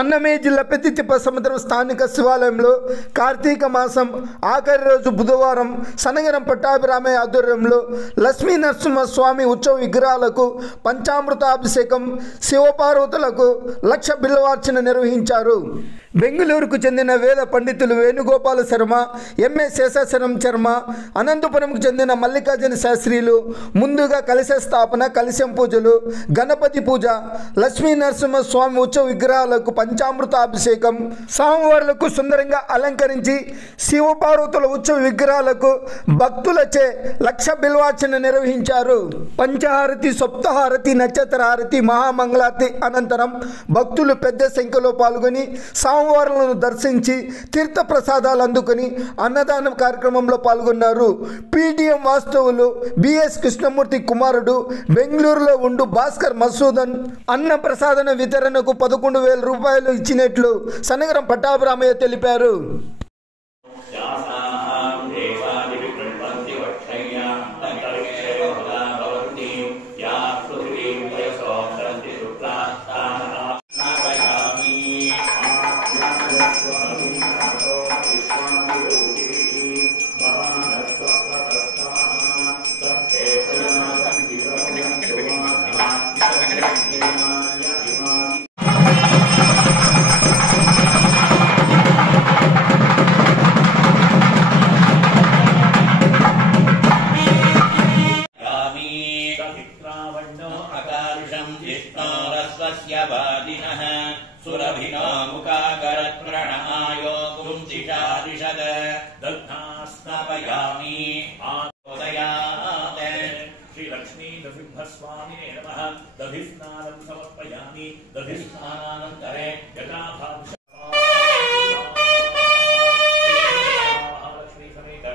అన్నమయ్య జిల్లా పెద్దితిప్ప సముద్రం స్థానిక శివాలయంలో కార్తీక మాసం ఆఖరి రోజు బుధవారం సనగరం పట్టాభిరామయ్య ఆధ్వర్యంలో లక్ష్మీ నరసింహస్వామి ఉత్సవ విగ్రహాలకు పంచామృతాభిషేకం, శివపార్వతులకు 1,00,000 బిల్వార్చన నిర్వహించారు. బెంగళూరుకు చెందిన వేద పండితులు వేణుగోపాల శర్మ, ఎంఏ శేషాచలం శర్మ, అనంతపురంకు చెందిన మల్లికార్జున శాస్త్రీలు ముందుగా కలశ స్థాపన, కలశం పూజలు, గణపతి పూజ, లక్ష్మీ నరసింహస్వామి ఉత్సవ విగ్రహాలకు పంచామృతాభిషేకం, స్వామివార్లకు సుందరంగా అలంకరించి శివపార్వతుల ఉత్సవ విగ్రహాలకు భక్తులచే 1,00,000 బిల్వార్చన నిర్వహించారు. పంచహారతి, సప్తహారతి, నక్షత్ర హారతి, మహామంగళారతి అనంతరం భక్తులు పెద్ద సంఖ్యలో పాల్గొని స్వామివార్లను దర్శించి తీర్థ ప్రసాదాలు అందుకుని అన్నదానం కార్యక్రమంలో పాల్గొన్నారు. పీటీఎం వాస్తవులు బిఎస్ కృష్ణమూర్తి కుమారుడు బెంగళూరులో ఉండు భాస్కర్ మసూదన్ అన్న ప్రసాదన వితరణకు 11,000 రూపాయలు ఇచ్చినట్లు సనగరం పట్టాభిరామయ్య తెలిపారు. श्री लक्ष्मी नृसिंहस्वामिने नमः। दधिस्नानं समर्पयामि। दधिस्नानानन्तरे यथाभाविषं लक्ष्मी समेत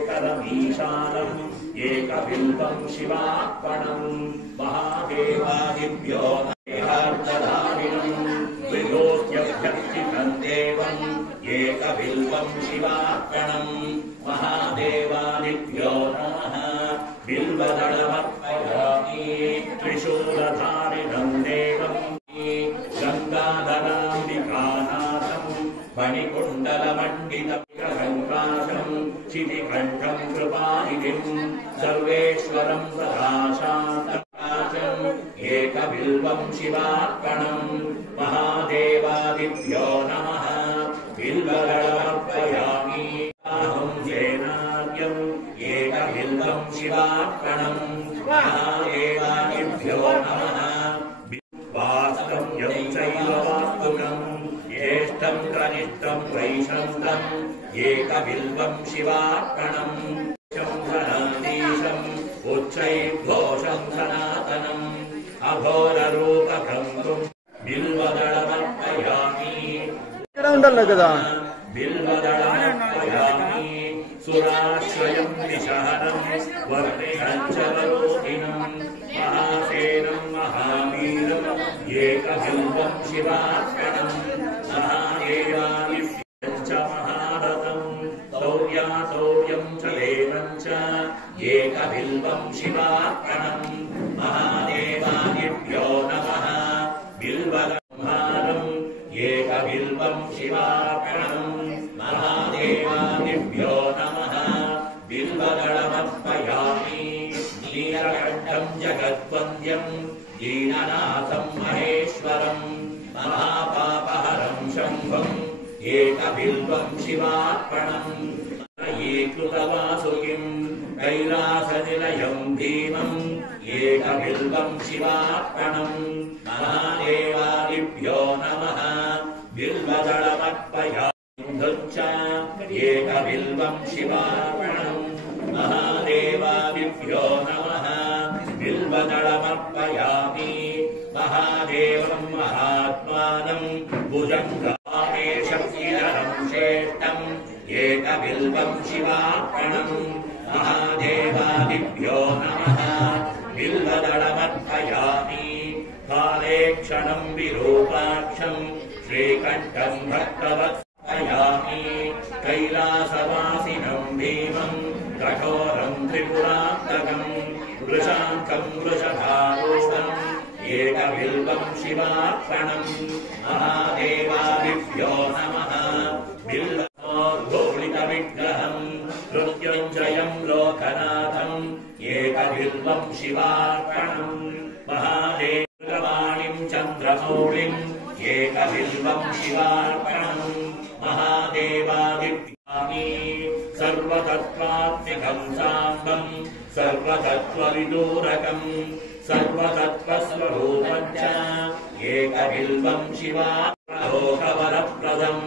चंद्रशेखरमीशानम् एकबिल्बं शिवार्पणम् महादेवादिभ्यो देहार्तधारिणम् विलोक्यभ्यर्थितं देवम् एकबिल्बं शिवार्पणम् महादेवादिभ्यो नमः बिल्वदलमर्पयामि त्रिशूलधारिणं देवम् गंगाधराम्बिकानाथम् मणिकुण्डलमण्डितविग्रहङ्काशम् शितिकण्ठम् कृपानिधिम् सर्वेश्वरम् सदाशान्तकाशम् एकबिल्बं शिवार्पणम् महादेवादिभ्यो नमः बिल्वदलमर्पयामि अहं सेनार्यम् एकबिल्बं शिवार्पणम् महादेवादिभ्यो नमः वास्तव्यं चैव वास्तुकम् ज्येष्ठं कनिष्ठं वैशन्तं एकबिल्बं शिवार्पणम् शंसनाधीशम् उच्चैर्घोषं सनातनम् अघोररूपकं बिल्वदलमर्पयामि बिल्वदलमर्पयामि सुराश्रयं विशहनं वर्णिहञ्चवरोहिणम् महासेनं महावीरम् एकबिल्बं शिवार्पणम् महादेवादिभ्यं च महारथम् शौर्याशौर्यं च देवं च एकबिल्बं शिवार्पणम् महादेवादिभ्यो नमः बिल्वदलम् एकबिल्बं शिवार्पणम् महादेवादिभ्यो नमः बिल्वदलमर्पयामि नीलकण्ठं जगद्वन्द्यं दीननाथं महेश्वरं महापापहरं शम्भुम् एकबिल्वं शिवार्पणम् कृतवासुकिं कैलासनिलयं भीमम् एकबिल्वं शिवार्पणम् महादेवादिभ्यो नमः बिल्वदलमर्पयामि एकबिल्वं शिवार्पणम् महादेवादिभ्यो नमः बिल्वदलमर्पयामि महादेवं महात्मानं भुजङ्गशक्तिधरं श्रेष्ठम् एकबिल्वं शिवार्पणम् महादेवादिभ्यो नमः बिल्वदलमर्पयामि कालेक्षणं विरूपाक्षं श्रीकण्ठं भक्तवत्सयामि कैलासवासिनं भीमं कठोरं त्रिपुरान्तकं वृषाङ्कं वृषभारूढम् एकबिल्वं शिवार्पणम् महादेवादिभ्यो नमः बिल्वोद्घोषितविग्रहम् मृत्युञ्जयं लोकनाथम् एकबिल्वं शिवार्पणम् महादेववाणीं चन्द्रमौळिम् एकबिल्वं शिवार्पणम् महादेवादिभ्यामि सर्वतत्त्वात्मिकं साम्बं सर्वतत्त्वविदूरकम् सर्वतत्त्वस्वरूपं च एकबिल्वं शिवालोकवरप्रदम्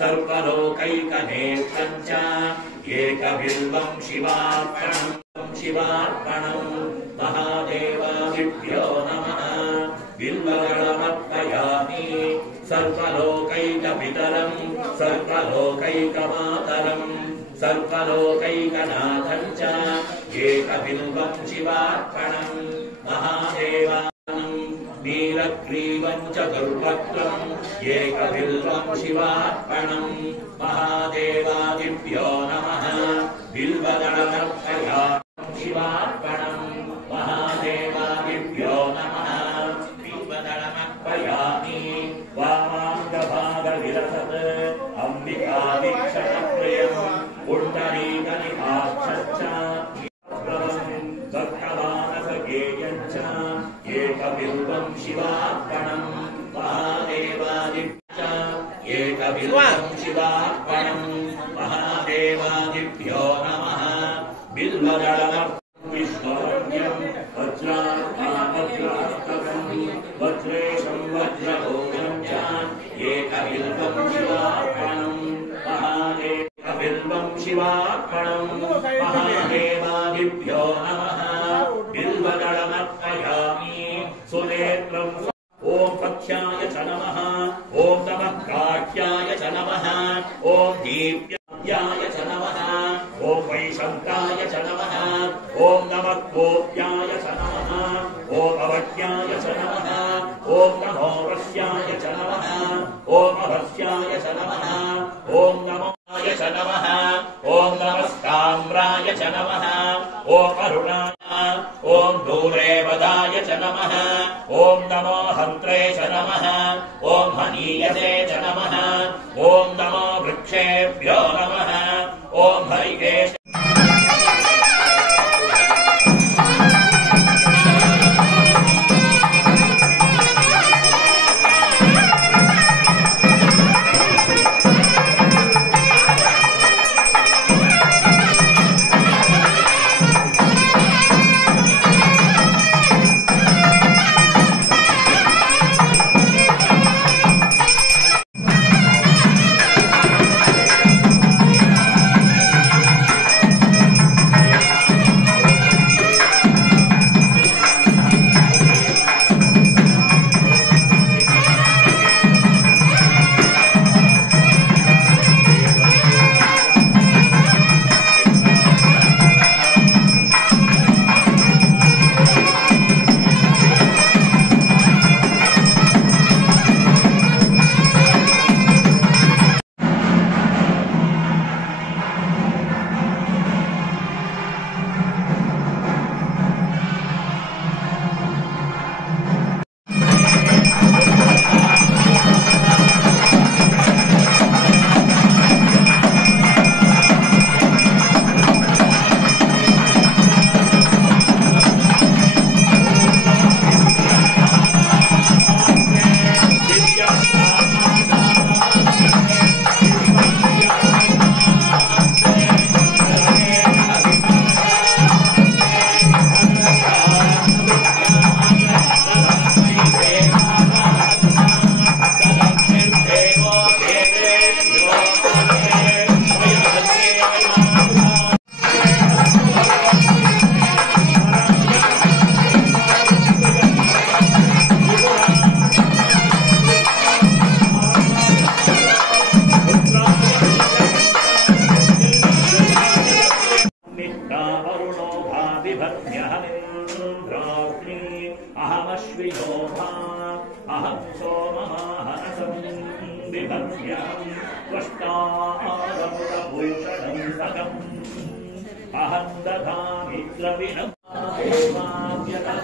सर्वलोकैकनेत्रं च एकबिल्वं शिवार्पणम् महादेवादिभ्यो नमः बिल्वदलमर्पयामि सर्वलोकैकपितरं सर्वलोकैकमातरं सर्वलोकैकनाथं च एकबिल्वं शिवार्पणम् महादेवानं नीलग्रीवं चतुर्वक्त्रम् एकबिल्वं शिवार्पणम् महादेवादिभ्यो नमः बिल्वदलमर्पयामि शिवार्पणम् महादेवादिभ्यो नमः बिल्वदलमर्पयामि वामाङ्गभागविलसत् अम्बिकावीक्षणप्रियम् पुण्डरीकनिहाक्षश्च भक्तमानसगेयञ्च एकबिल्वं शिवार्पणम् महादेवादिभ्य एकबिल्वं शिवार्पणम् महादेवादिभ्यो नमः बिल्वदलमर्पणम् विष्णुरम्यं वज्रास्तकम् वज्रेशं वज्रभोगं च एकबिल्वं शिवार्पणम् महादेवबिल्वं शिवार्पणम् महादेवादिभ्यो नमः बिल्वदलमर्पयामि सुनेत्रं ॐ पक्षाय च नमः ॐ नमः काक्याय च नमः ॐ दीप्याय च नमः ॐ वैशन्ताय च नमः ॐ नमः गोप्याय च नमः ॐ अवक्याय च नमः ॐ नमो वश्याय च नमः ॐ अवस्याय च नमः ॐ नमोय च नमः ॐ नमस्ताम्राय च नमः ॐ अरुणाय ॐ दूरेवदाय च नमः ॐ नमो हन्त्रे च नमः ॐ हनीयसे च नमः ॐ नमो वृक्षेभ्यो नमः ॐ हरिकेश वरुणो भा बिभर्म्यहमिन्द्राग्नि अहमश्विनो भा अहं सोममाहनसं बिभर्म्यहं त्वष्टारमुरभूषणं सकम् अहं दधामि द्रविणम् ओमाव्यतः